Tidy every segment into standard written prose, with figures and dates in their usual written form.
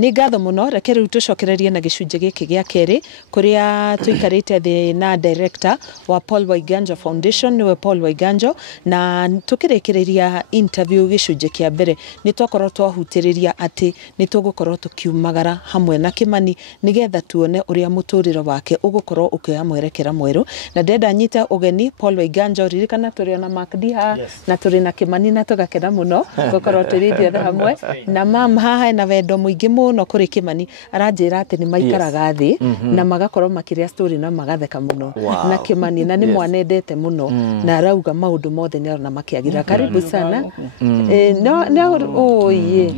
Ni ngatho muno reke riu tucokererie na gicunje giki gia keri kuria tuikarite thi na director wa Paul Waiganja Foundation niwe Paul Waiganjo na tukirikiria interview gicunje kia mbere ni twakorwo twahutiriria ati ni tugukorwo tukiumagara hamwe na Kimani nigetha tuone uria muturiro wake ugukorwo ukioya mwerekera mweru na ndenda nyita ugeni Paul Waiganjo ririkana turi na Makdiha na turi na Kimani na tugakena muno gukorwo turi thiothe hamwe na mama haha na wendo muingi no kuri Kimani aranjira ati ni maikaraga thi na magakorwo makiria story na magatheka muno na Kimani na ni mwanendete muno na arauga maundu mothe ni arona makiagira karibu sana oh yeah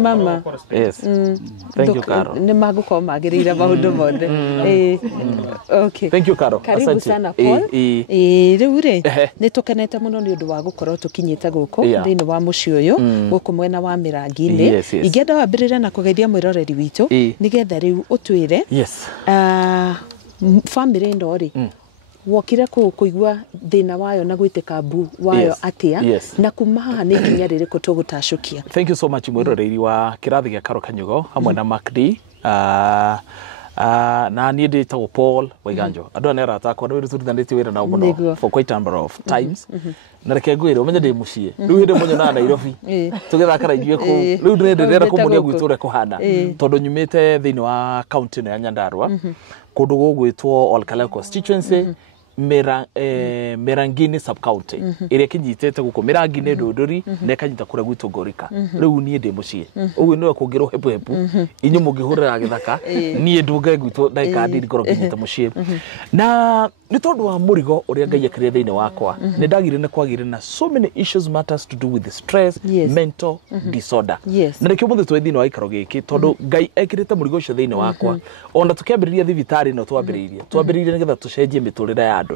mama yes thank you Karo ni maguko magirira maundu mothe okay thank you Karo karibu sana Paul riu ri ni tukenete muno ni undu wa gukorwo tukinyite guku thiini wa muci uyu guku mwena wa Mirangi-ini ingenda wambirira na kugeithia mwiroreri witu nigetha riu utwire family ndo ri wokire kuigua thina wayo na gwitika mbu wayo atia na kuma haha ni kinya ririko tugutacukia. Thank you so much mwiroreri wa kirathi gia Karo Kanyugo hamwe na Makdi na ni nditagwo Paul Waiganjo andu anera atakwa ndu tuthandite wira na muno for quite a number of times na reke ngwire umenye ndi mucie riu hindi munyo na Nairobi tugethaka raithie ku riu ndirendera kumunia gwiture kuhanda tondu nyumite thiini wa county ya Nyandarua kundu gugwitwo Olkalau constituency Mirangi-ini sub county iria kinyitete guko Mirangi-ini ndunduri na kanyita kure gwitu Ngorika riu nie ndi mucie ugu niwe kungiro hepu hepu inyu mungihurira githaka nie ndunge gwitu ndaika ndiri koro kinyita mucie na ni tondu wa murigo uria Ngai akire thiini wakwa ni ndagire na kwagire na so many issues matters to do with the stress mental disorder na reke muthe twe thiini wa ikaro giki tondu Ngai ekirite murigo ucio thiini wakwa ona tukiambiriria thibitari no twambiririe nigetha tucenjie miturire ya andu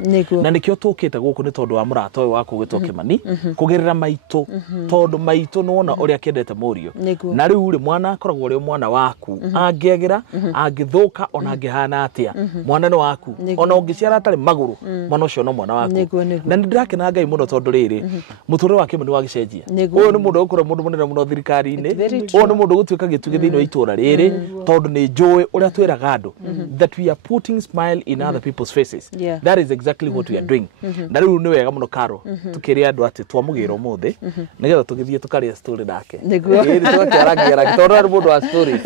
na nikio tukite guku ni tondu wa murata uyu wako gwitwo Kimani kugerera maitu tondu maitu nona uria kendete murio na riu ri mwana akoragwo uri mwana waku angiagira angithuka ona angihana atia mwana ni waku ona ungiciara atari maguru mwana ucio no mwana waku na ndirakena Ngai muno tondu riri muturire wa Kimani wa gicenjia uyu ni mundu ukura mundu munene muno thirikari-ini uyu ni mundu gutuika gituge thiini wa itura riri tondu ni njui uria twiraga andu that we are putting smile in other people's faces that is exactly what we are doing na riu ni wega muno Karo tukiria andu ati twamugira umuthi nigetha tugithie tukaria story nake iri twakiaragira tondu ari mundu wa stories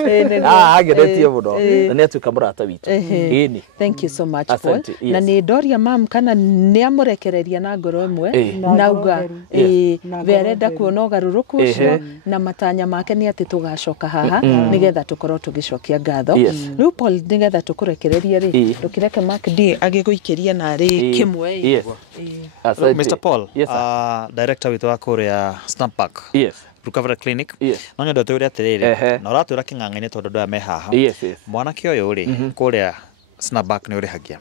ageretie muno na ni atuika murata witu ini thank you so much Paul na ni ndoria mam kana ni amurekereria na ngoro imwe nauga verenda kuona ugaruruku ucio na matanya make ni ati tugacoka haha nigetha tukorwo tugicokia ngatho riu Paul nigetha tukurekereria ri tukireke Makdi agiguikiria na ri kimwe Mr. Paul director witu wa kuria Snapback Recovery Clinic no nyondo turia atiriri na uratwira king'ang'aine tondu ndu ame haha mwanake uyu ri kuria Snapback ni urihagia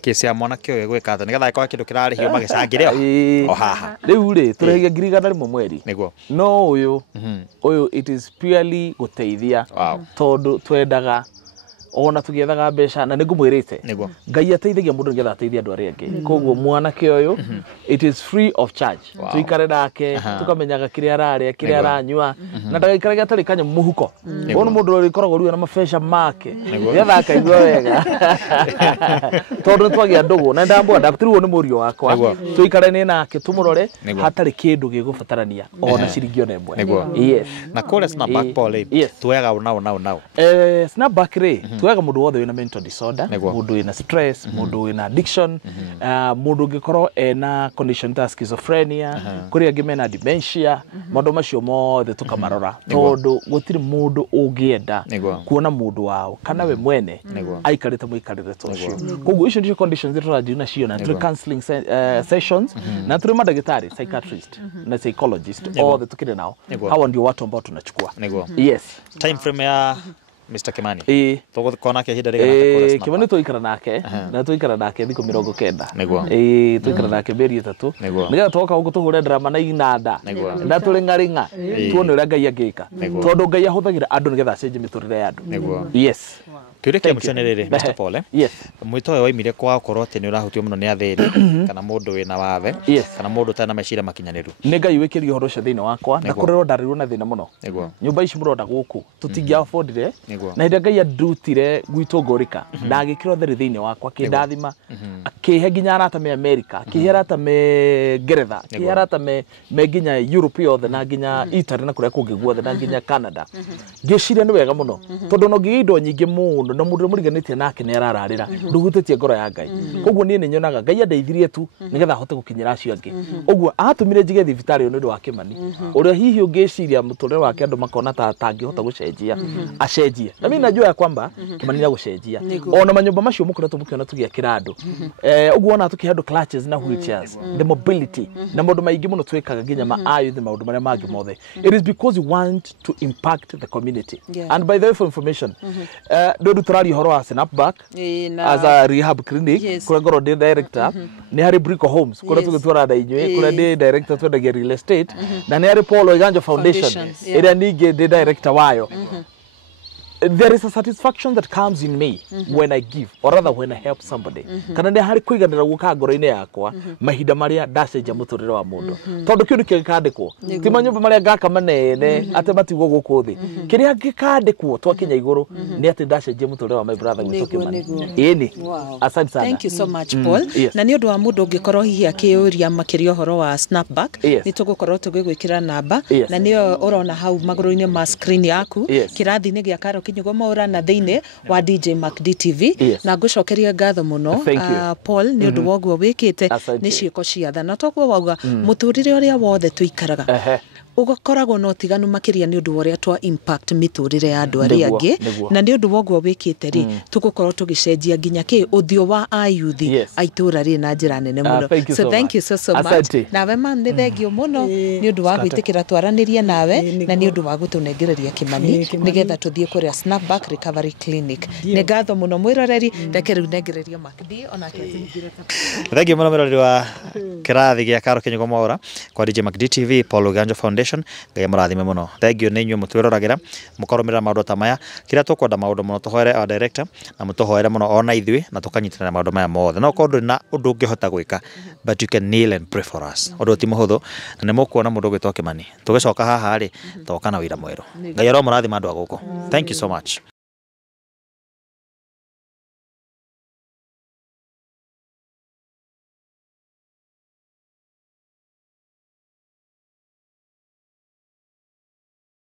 kesi ya mwanake uyu gwika atha nigetha iko kindu kirarihio magicangire o haha riu ri turahigia ngirigana rimwe mweri niguo no uyu it is purely guteithia tondu twendaga ona tugiethaga mbeca na ningumwirite Ngai ateithagia mundu nigetha ateithia andu aria angi koguo mwanake uyu it is free of charge tuikare nake tukamenyaga kiria araria kiria aranyua na ndagaikaraga atari kanya muhuko ono mundu uri koragwo riu na mabesha make nigetha akaigua wega tondu twagia ndugu na ndambo ndakutiruo ni murio wakwa tuikare ni nake tumurore hatari kindu gigubatarania ona ciringi ona imwe na kule Snapback Paul tuega nao Snapback ri tuega mundu wothe wina mental disorder mundu wina stress mundu wina addiction mundu ngikorwo ena condition ta schizophrenia kuri angi mena dementia mundu macio mothe tukamarora tondu gutiri mundu ungienda kuona mundu wao kana we mwene aikarite muikarire tocio koguo icio ndio conditions zituradio na cio na counseling sessions na turi madagitari psychiatrist na psychologist all the tukire nao hawa ndio watu ambao tunachukua time frame ya Mr. Kimani togo kona ke hida rega Kimani tuikara nake na tuikara nake thiko 90 niguo tuikara nake beri 3 nigetha toka huko tuhure drama na inanda na turi ngaringa tuone ura Ngai angika tondu Ngai ahuthagira andu nigetha cenje miturire ya andu Kiureke mushonere Mr. Paul. Yes. Mwito wa imire kwa korwo ati ni urahutio muno ni atheri kana mundu wina wathe kana mundu tana mecira makinyaniru. Ni Ngai wikirie horo cio thini wakwa na kurero ndarirwo na thina muno. Nyumba ici muronda guku tutingi affordire na hinde Ngai andutire gwitu Ngorika ndagikiro theri thini wakwa kindathima akihe nginya arata me America akihe arata me Ngeretha akihe arata me nginya Europe yothe na nginya Italy na kuria kungi guothe na nginya Canada. Ngiciria ni wega muno tondu no ngi indo nyingi muno na mundu muriganitie nake ni arararira nduhutitie ngoro ya Ngai. Koguo nie ni nyonaga Ngai andeithirie tu nigetha hote gukinyira acio angi. Oguo atumire njige thibitari yo ni ndu wa Kimani uria hihi ungiciria muturire wake andu makona ta tangihota gucenjia acenjie. Na mimi najua ya kwamba Kimani ni gucenjia ona manyumba macio mukoretwo mukiona tugiakira andu oguo ona tukihe andu clutches na wheelchairs the mobility na maundu maingi muno twikaga nginya ma youth maundu maria mangi mothe. It is because we want to impact the community. And by the way, for information ndu turari horo wa Snapback as a rehab clinic kura ngoro ndi director ni hari Brico Homes kura tugitwara nda inywe kura ndi director twendagia real estate na ni hari Paul Oiganja Foundation ira ninge ndi director wayo. There is a satisfaction that comes in me when I give or rather when I help somebody. Kana ndi hari kuiganira guka ngoro-ini yakwa mahinda maria ndacenjia muturire wa mundu tondu kiundu kikandikwo ti manyumba maria ngaka manene ate matigwo guku thi kiria gikandikwo twakinya iguru ni ati ndacenjia muturire wa my brother gwitu Kimani. Ini asante sana. Thank you so much Paul. Na ni undu wa mundu ungikorwo hihi akiuria makiria horo wa Snapback ni tugukorwo tugigwikira namba na niyo urona hau maguru-ini ma screen yaku kirathi-ini gia Karo Kinyugo Maura na thiini wa DJ Mac DTV na ngucokeria ngatho muno Paul ni undu woguo wikite ni ciiko cia tha na toguo wauga muturire uria wothe tuikaraga ugakoragwo no tiganu makiria ni undu uria twa impact miturire ya andu aria angi na ni undu woguo wikite ri tugukorwo tugicenjia nginya ki uthio wa ayuthi aitura ri na njira nene muno. So thank you so much. Nawe man ni thengio muno ni undu wa gwitikira twaranirie nawe na ni undu wa gutunengereria Kimani nigetha tuthie kuria Snapback Recovery Clinic. Ni ngatho muno mwiroreri reke riu nengereria makidi ona kezingira. Thengio muno mwiroreri wa kirathi gia Karo Kinyugo Maura kwa DJ Mac DTV Paul Oiganja Foundation. Ngai murathime muno. Thengio ni inyuĩ mutwĩroragira mukoromera maundu ta maya kiria tukwenda maundu muno tuhoere our director na mutuhoere muno ona ithui na tukanyitana maundu maya mothe no kondu na undu ungihota gwika but you can kneel and pray for us. Undu ti muhuthu na ni mukuona mundu gwitwo Kimani tugicoka haha ri toka na wira mweru. Ngai aromurathima andu a guku. Thank you so much.